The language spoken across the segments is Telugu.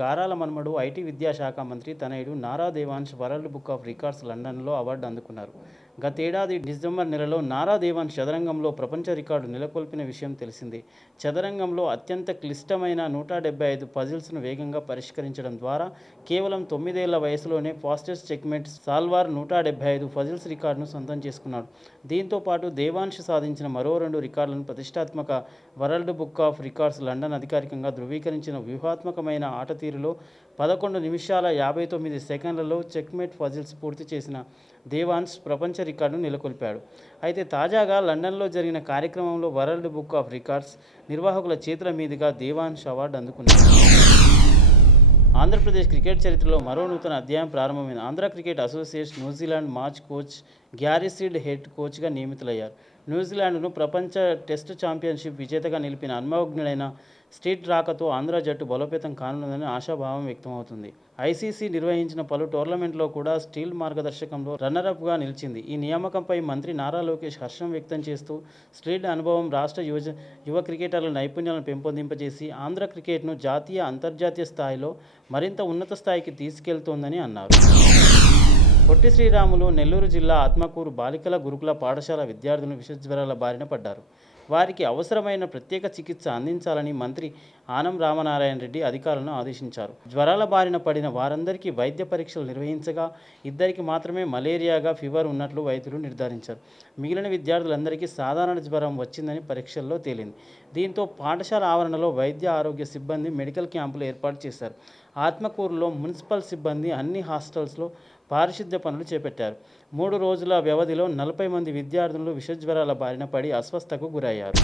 గారాల మనుమడు ఐటీ విద్యాశాఖ మంత్రి తనయుడు Nara Devansh world book of records లండన్లో అవార్డు అందుకున్నారు. గతేడాది డిసెంబర్ నెలలో నారా దేవాంశ్ చదరంగంలో ప్రపంచ రికార్డు నెలకొల్పిన విషయం తెలిసిందే. చదరంగంలో అత్యంత క్లిష్టమైన 175 పజిల్స్ను వేగంగా పరిష్కరించడం ద్వారా కేవలం 9 ఏళ్ల వయసులోనే ఫాస్టెస్ట్ చెక్మేట్ సాల్వర్ 175 పజిల్స్ రికార్డును సొంతం చేసుకున్నాడు. దీంతో పాటు దేవాంశ్ సాధించిన మరో 2 రికార్డులను ప్రతిష్టాత్మక world book of records London అధికారికంగా ధృవీకరించిన వ్యూహాత్మకమైన ఆట తీరులో 11 నిమిషాల 59 సెకండ్లలో చెక్మేట్ పజిల్స్ పూర్తి చేసిన దేవాంశ్ ప్రపంచ రికార్డును నెలకొల్పాడు. అయితే తాజాగా లండన్లో జరిగిన కార్యక్రమంలో వరల్డ్ బుక్ ఆఫ్ రికార్డ్స్ నిర్వాహకుల చేతుల మీదుగా దేవాంశ్ అవార్డు అందుకున్నాడు. ఆంధ్రప్రదేశ్ క్రికెట్ చరిత్రలో మరో నూతన అధ్యాయం ప్రారంభమైంది. ఆంధ్ర క్రికెట్ అసోసియేషన్ న్యూజిలాండ్ మాజీ కోచ్ గ్యారీ సీడ్ హెడ్ కోచ్గా నియమితులయ్యారు. న్యూజిలాండ్ను ప్రపంచ టెస్ట్ ఛాంపియన్షిప్ విజేతగా నిలిపిన అనుభవజ్ఞుడైన స్టీవ్ రాకతో ఆంధ్ర జట్టు బలోపేతం కానున్నదని ఆశాభావం వ్యక్తమవుతుంది. ఐసీసీ నిర్వహించిన పలు టోర్నమెంట్లో కూడా స్టీవ్ మార్గదర్శకంలో రన్నరప్గా నిలిచింది. ఈ నియామకంపై మంత్రి నారా లోకేష్ హర్షం వ్యక్తం చేస్తూ స్టీవ్ అనుభవం రాష్ట్ర యువ క్రికెటర్ల నైపుణ్యాలను పెంపొందింపజేసి ఆంధ్ర క్రికెట్ను జాతీయ, అంతర్జాతీయ స్థాయిలో మరింత ఉన్నత స్థాయికి తీసుకెళ్తోందని అన్నారు. పొట్టి శ్రీరాములు నెల్లూరు జిల్లా ఆత్మకూరు బాలికల గురుకుల పాఠశాల విద్యార్థులు విషజ్వరాల బారిన పడ్డారు. వారికి అవసరమైన ప్రత్యేక చికిత్స అందించాలని మంత్రి ఆనం రామనారాయణ రెడ్డి అధికారులను ఆదేశించారు. జ్వరాల బారిన పడిన వారందరికీ వైద్య పరీక్షలు నిర్వహించగా 2కి మాత్రమే మలేరియాగా ఫీవర్ ఉన్నట్లు వైద్యులు నిర్ధారించారు. మిగిలిన విద్యార్థులందరికీ సాధారణ జ్వరం వచ్చిందని పరీక్షల్లో తేలింది. దీంతో పాఠశాల ఆవరణలో వైద్య ఆరోగ్య సిబ్బంది మెడికల్ క్యాంపులు ఏర్పాటు చేశారు. ఆత్మకూరులో మున్సిపల్ సిబ్బంది అన్ని హాస్టల్స్లో పారిశుద్ధ్య పనులు చేపట్టారు. 3 రోజుల వ్యవధిలో 40 మంది విద్యార్థులు విషజ్వరాల బారిన పడి అస్వస్థకు గురయ్యారు.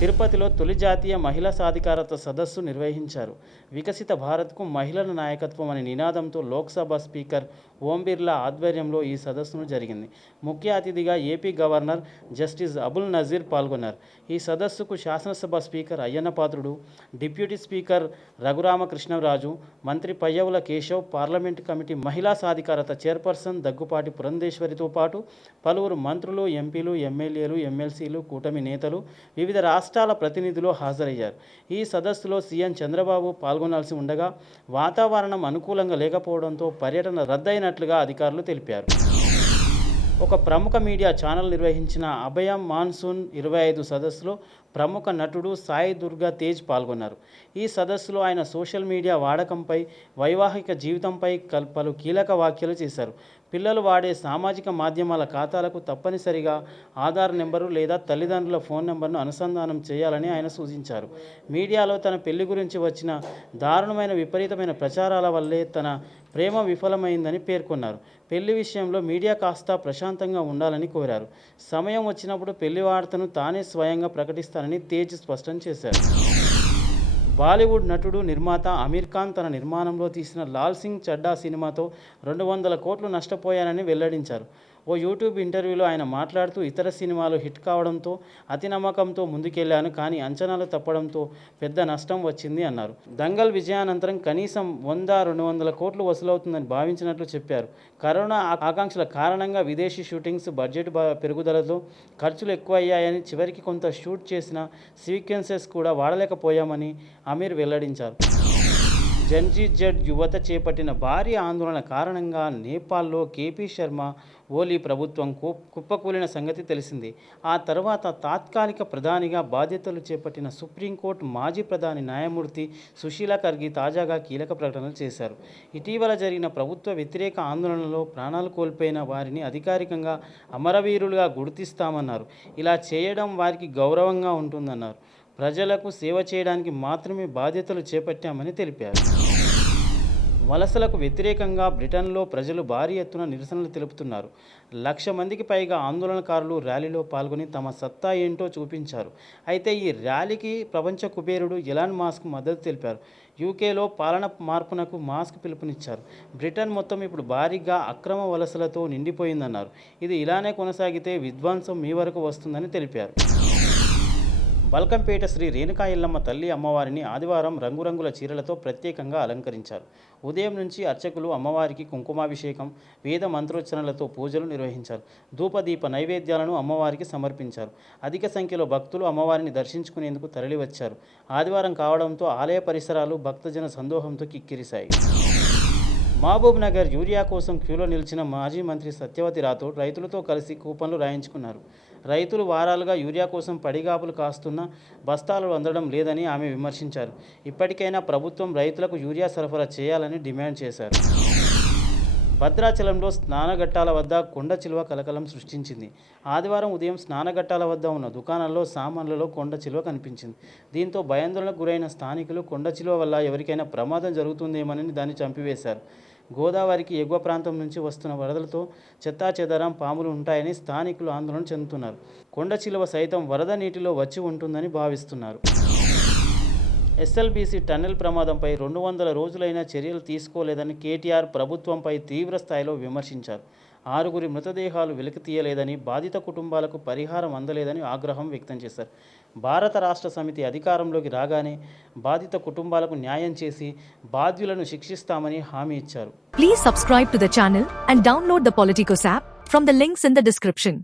తిరుపతిలో తొలి జాతీయ మహిళా సాధికారత సదస్సు నిర్వహించారు. వికసిత భారత్కు మహిళల నాయకత్వం అనే నినాదంతో లోక్సభ స్పీకర్ ఓం బిర్లా ఆధ్వర్యంలో ఈ సదస్సును జరిగింది. ముఖ్య అతిథిగా AP governor justice Abul Nazeer పాల్గొన్నారు. ఈ సదస్సుకు శాసనసభ speaker Ayyannapatrudu, deputy speaker Raghuramakrishnaraju, మంత్రి పయ్యవుల కేశవ్, పార్లమెంటు కమిటీ మహిళా సాధికారత చైర్పర్సన్ దగ్గుపాటి పురంధేశ్వరితో పాటు పలువురు మంత్రులు, ఎంపీలు, ఎమ్మెల్యేలు, ఎమ్మెల్సీలు, కూటమి నేతలు, వివిధ రాష్ట్రాల ప్రతినిధులు హాజరయ్యారు. ఈ సదస్సులో సీఎం చంద్రబాబు పాల్గొనాల్సి ఉండగా వాతావరణం అనుకూలంగా లేకపోవడంతో పర్యటన రద్దయినట్లుగా అధికారులు తెలిపారు. ఒక ప్రముఖ మీడియా ఛానల్ నిర్వహించిన అభయం మాన్సూన్ 25 సదస్సులో ప్రముఖ నటుడు సాయి దుర్గా తేజ్ పాల్గొన్నారు. ఈ సదస్సులో ఆయన సోషల్ మీడియా వాడకంపై, వైవాహిక జీవితంపై పలు కీలక వ్యాఖ్యలు చేశారు. పిల్లలు వాడే సామాజిక మాధ్యమాల ఖాతాలకు తప్పనిసరిగా ఆధార్ నెంబరు లేదా తల్లిదండ్రుల ఫోన్ నెంబర్ను అనుసంధానం చేయాలని ఆయన సూచించారు. మీడియాలో తన పెళ్లి గురించి వచ్చిన దారుణమైన విపరీతమైన ప్రచారాల వల్లే తన ప్రేమ విఫలమైందని పేర్కొన్నారు. పెళ్లి విషయంలో మీడియా కాస్త ప్రశాంతంగా ఉండాలని కోరారు. సమయం వచ్చినప్పుడు పెళ్లి వార్తను తానే స్వయంగా ప్రకటిస్తానని తేజ్ స్పష్టం చేశారు. బాలీవుడ్ నటుడు, నిర్మాత అమీర్ ఖాన్ తన నిర్మాణంలో తీసిన లాల్ సింగ్ చడ్డా సినిమాతో 200 కోట్లు నష్టపోయానని వెల్లడించారు. ఓ యూట్యూబ్ ఇంటర్వ్యూలో ఆయన మాట్లాడుతూ ఇతర సినిమాలు హిట్ కావడంతో అతి నమ్మకంతో ముందుకెళ్లాను, కానీ అంచనాలు తప్పడంతో పెద్ద నష్టం వచ్చింది అన్నారు. దంగల్ విజయానంతరం కనీసం 100-200 కోట్లు వసూలవుతుందని భావించినట్లు చెప్పారు. కరోనా ఆకాంక్షల కారణంగా విదేశీ షూటింగ్స్ బడ్జెట్ పెరుగుదలతో ఖర్చులు ఎక్కువయ్యాయని, చివరికి కొంత షూట్ చేసిన సీక్వెన్సెస్ కూడా వాడలేకపోయామని అమీర్ వెల్లడించారు. జెడ్ యువత చేపట్టిన భారీ ఆందోళన కారణంగా నేపాల్లో కేపీ శర్మ ఓలీ ప్రభుత్వం కుప్పకూలిన సంగతి తెలిసిందే. ఆ తర్వాత తాత్కాలిక ప్రధానిగా బాధ్యతలు చేపట్టిన సుప్రీంకోర్టు మాజీ ప్రధాని న్యాయమూర్తి సుశీలా కర్గి తాజాగా కీలక ప్రకటనలు చేశారు. ఇటీవల జరిగిన ప్రభుత్వ వ్యతిరేక ఆందోళనలో ప్రాణాలు కోల్పోయిన వారిని అధికారికంగా అమరవీరులుగా గుర్తిస్తామన్నారు. ఇలా చేయడం వారికి గౌరవంగా ఉంటుందన్నారు. ప్రజలకు సేవ చేయడానికి మాత్రమే బాధ్యతలు చేపట్టామని తెలిపారు. వలసలకు వ్యతిరేకంగా బ్రిటన్లో ప్రజలు భారీ ఎత్తున నిరసనలు తెలుపుతున్నారు. 1,00,000 మందికి పైగా ఆందోళనకారులు ర్యాలీలో పాల్గొని తమ సత్తా ఏంటో చూపించారు. అయితే ఈ ర్యాలీకి ప్రపంచ కుబేరుడు ఎలాన్ మస్క్ మద్దతు తెలిపారు. యూకేలో పాలన మార్పునకు మస్క్ పిలుపునిచ్చారు. బ్రిటన్ మొత్తం ఇప్పుడు భారీగా అక్రమ వలసలతో నిండిపోయిందన్నారు. ఇది ఇలానే కొనసాగితే విధ్వంసం మీ వరకు వస్తుందని తెలిపారు. బల్కంపేట శ్రీ రేణుకా ఎల్లమ్మ తల్లి అమ్మవారిని ఆదివారం రంగురంగుల చీరలతో ప్రత్యేకంగా అలంకరించారు. ఉదయం నుంచి అర్చకులు అమ్మవారికి కుంకుమాభిషేకం, వేద మంత్రోచ్చరణలతో పూజలు నిర్వహించారు. ధూపదీప నైవేద్యాలను అమ్మవారికి సమర్పించారు. అధిక సంఖ్యలో భక్తులు అమ్మవారిని దర్శించుకునేందుకు తరలివచ్చారు. ఆదివారం కావడంతో ఆలయ పరిసరాలు భక్తజన సందోహంతో కిక్కిరిశాయి. మహబూబ్ నగర్ యూరియా కోసం క్యూలో నిలిచిన మాజీ మంత్రి సత్యవతి రాథోడ్ రైతులతో కలిసి కూపన్లు రాయించుకున్నారు. రైతులు వారాలుగా యూరియా కోసం పడిగాపులు కాస్తున్నా బస్తాలు అందడం లేదని ఆమె విమర్శించారు. ఇప్పటికైనా ప్రభుత్వం రైతులకు యూరియా సరఫరా చేయాలని డిమాండ్ చేశారు. భద్రాచలంలో స్నానఘట్టాల వద్ద కొండ చిలువ కలకలం సృష్టించింది. ఆదివారం ఉదయం స్నానఘట్టాల వద్ద ఉన్న దుకాణాల్లో సామాన్లలో కొండ చిలువ కనిపించింది. దీంతో భయాందోళనకు గురైన స్థానికులు కొండ చిలువ వల్ల ఎవరికైనా ప్రమాదం జరుగుతుందేమోనని దాన్ని చంపివేశారు. గోదావరికి ఎగువ ప్రాంతం నుంచి వస్తున్న వరదలతో చెత్తాచెదారం పాములు ఉంటాయని స్థానికులు ఆందోళన చెందుతున్నారు. కొండ చిలువ సైతం వరద నీటిలో వచ్చి ఉంటుందని భావిస్తున్నారు. ఎస్ఎల్బీసీ టన్నెల్ ప్రమాదంపై 200 రోజులైనా చర్యలు తీసుకోలేదని కేటీఆర్ ప్రభుత్వంపై తీవ్ర స్థాయిలో విమర్శించారు. 6 మృతదేహాలు వెలికితీయలేదని, బాధిత కుటుంబాలకు పరిహారం అందలేదని ఆగ్రహం వ్యక్తం చేశారు. భారత రాష్ట్ర సమితి అధికారంలోకి రాగానే బాధిత కుటుంబాలకు న్యాయం చేసి బాధ్యులను శిక్షిస్తామని హామీ ఇచ్చారు. Please subscribe to the channel and download the Politicos app from the links in the description.